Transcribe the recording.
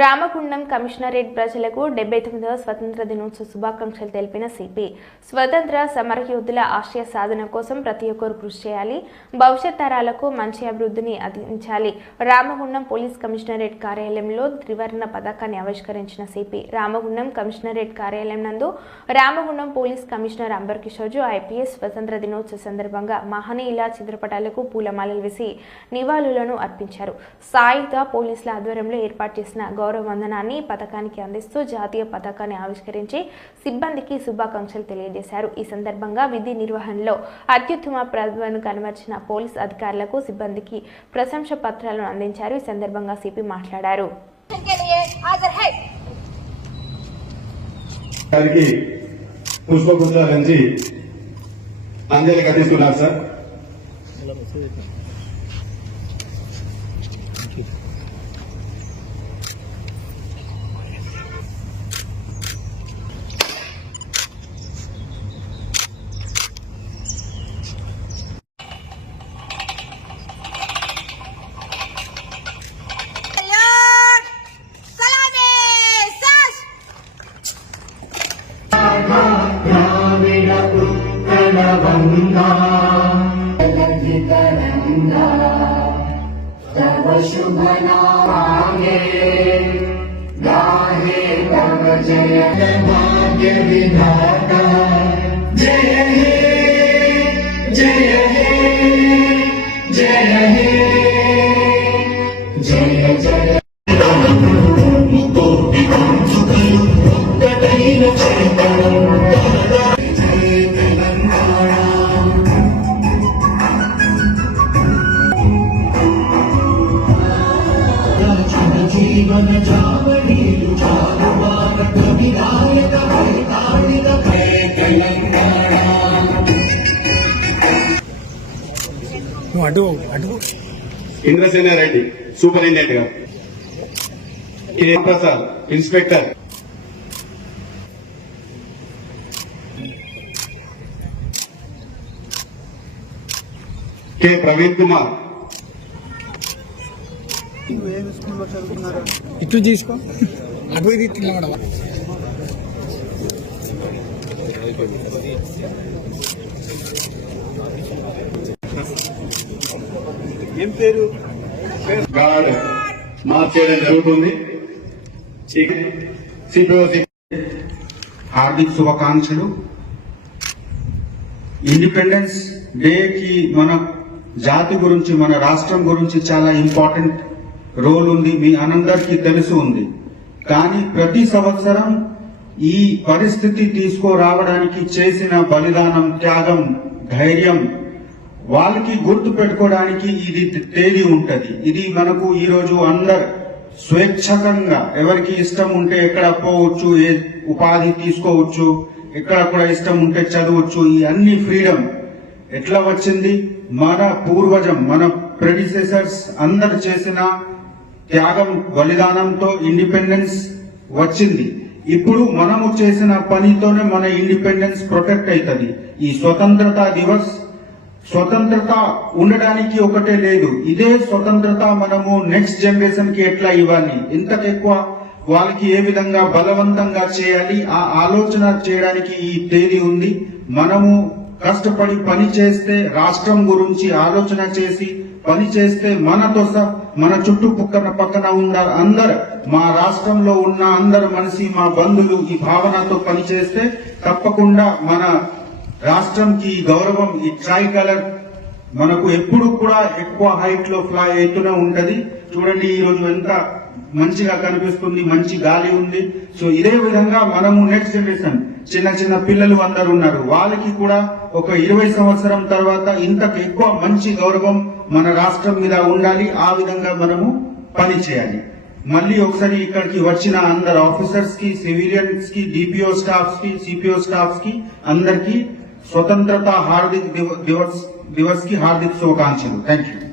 Ramagundam commissionerate ప్రజలకు డెబ్బై తొమ్మిదవ స్వతంత్ర దినోత్సవ శుభాకాంక్షలు తెలిపిన సిపి స్వతంత్ర సమరయోధుల ఆశయ సాధన కోసం ప్రతి ఒక్కరు కృషి చేయాలి భవిష్యత్ తరాలకు మంచి అభివృద్ధిని అందించాలి రామగుండం పోలీస్ కమిషనరేట్ కార్యాలయంలో త్రివర్ణ పథకాన్ని ఆవిష్కరించిన సిపి రామగుండం కమిషనరేట్ కార్యాలయం నందు Ramagundam police commissioner Amber Kishore Jha IPS స్వతంత్ర దినోత్సవ సందర్భంగా మహనీయుల చిత్రపటాలకు పూలమాలలు వేసి నివాళులను అర్పించారు సాయుధ పోలీసుల ఆధ్వర్యంలో ఏర్పాటు చేసిన గౌరవ వందనాన్ని పథకానికి అందిస్తూ జాతీయ పథకాన్ని ఆవిష్కరించి సిబ్బందికి శుభాకాంక్షలు తెలియజేశారు ఈ సందర్భంగా విధి నిర్వహణలో అత్యుత్తమ ప్రతిభను కనబర్చిన పోలీస్ అధికారులకు సిబ్బందికి ప్రశంస పత్రాలను అందించారు ఈ సందర్భంగా సిపి మాట్లాడారు పుష్పగుచ్చాలంచి అందరికి అందిస్తున్నారు సార్ तरङ्गा तरङ्गा सर्वशुभनामाङ्गे गाहे तव जय भाग्यविधाता जय हे जय हे जय हे ఇంద్రసేన రెడ్డి సూపరింటెండెంట్ గారు K Prasad inspector K Praveen Kumar ఇట్లు తీసుకో అటు ఇది తిన్నాడు ఏం పేరు గాడ్ మార్చేయడం జరుగుతుంది సిపిఓసి శుభాకాంక్షలు ఇండిపెండెన్స్ డేకి మన జాతి గురించి మన రాష్ట్రం గురించి చాలా ఇంపార్టెంట్ రోల్ ఉంది మీ అనందరికీ తెలిసి ఉంది కానీ ప్రతి సంవత్సరం ఈ పరిస్థితి తీసుకురావడానికి చేసిన బలిదానం త్యాగం ధైర్యం వాళ్ళకి గుర్తు పెట్టుకోవడానికి ఇది తేదీ ఉంటుంది ఇది మనకు ఈరోజు అందరు స్వేచ్ఛకంగా ఎవరికి ఇష్టం ఉంటే ఎక్కడ పోవచ్చు ఏ ఉపాధి తీసుకోవచ్చు ఎక్కడ కూడా ఇష్టం ఉంటే చదవచ్చు ఈ అన్ని ఫ్రీడమ్ ఎట్లా వచ్చింది మన పూర్వజం మన ప్రెడిసెసర్స్ అందరు చేసిన త్యాగం బలిదానంతో ఇండిపెండెన్స్ వచ్చింది ఇప్పుడు మనము చేసిన పనితోనే మన ఇండిపెండెన్స్ ప్రొటెక్ట్ అవుతుంది ఈ స్వతంత్రత దివస్ స్వతంత్రత ఉండడానికి ఒకటే లేదు ఇదే స్వతంత్రత మనము నెక్స్ట్ జనరేషన్ కి ఎట్లా ఇవ్వాలి ఎక్కువ వాళ్ళకి ఏ విధంగా బలవంతంగా చేయాలి ఆ ఆలోచన చేయడానికి ఈ తేదీ ఉంది మనము కష్టపడి పని చేస్తే రాష్ట్రం గురించి ఆలోచన చేసి పని చేస్తే మనతో మన చుట్టూ పక్కన పక్కన ఉన్న అందరు మా రాష్ట్రంలో ఉన్న అందరు మనిషి మా బంధువులు ఈ భావనతో పనిచేస్తే తప్పకుండా మన రాష్ట్రంకి గౌరవం ఈ ట్రై కలర్ మనకు ఎప్పుడు కూడా ఎక్కువ హైట్ లో ఫ్లై అవుతూనే ఉంటది చూడండి ఈ రోజు ఎంత మంచిగా కనిపిస్తుంది మంచి గాలి ఉంది సో ఇదే విధంగా మనము నెక్స్ట్ జనరేషన్ చిన్న చిన్న పిల్లలు అందరు ఉన్నారు వాళ్ళకి కూడా ఒక ఇరవై సంవత్సరం తర్వాత ఇంతకు ఎక్కువ మంచి గౌరవం మన రాష్ట్రం మీద ఉండాలి ఆ విధంగా మనము పని చేయాలి మళ్ళీ ఒకసారి ఇక్కడికి వచ్చిన అందరు ఆఫీసర్స్ కి సివిలియన్స్ కి డిపిఓ స్టాఫ్స్ కి సిపిఓ స్టాఫ్స్ కి అందరికీ స్వతంత్రత హార్దిక్ దివస్ దివస్ కి హార్దిక్ శుభాకాంక్షలు థ్యాంక్ యూ